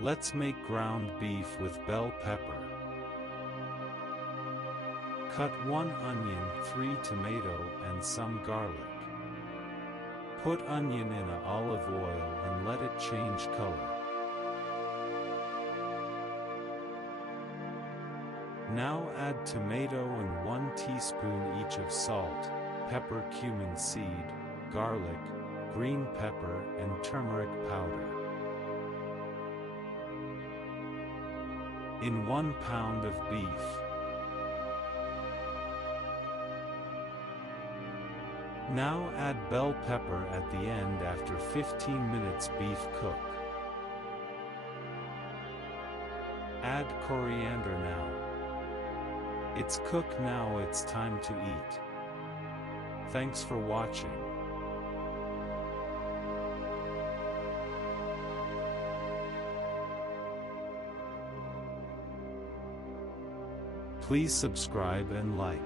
Let's make ground beef with bell pepper. Cut 1 onion, 3 tomato and some garlic. Put onion in a olive oil and let it change color. Now add tomato and 1 teaspoon each of salt, pepper, cumin seed, garlic, green pepper and turmeric powder. In 1 pound of beef. Now add bell pepper at the end after 15 minutes beef cook. Add coriander now. It's cooked now, it's time to eat. Thanks for watching. Please subscribe and like.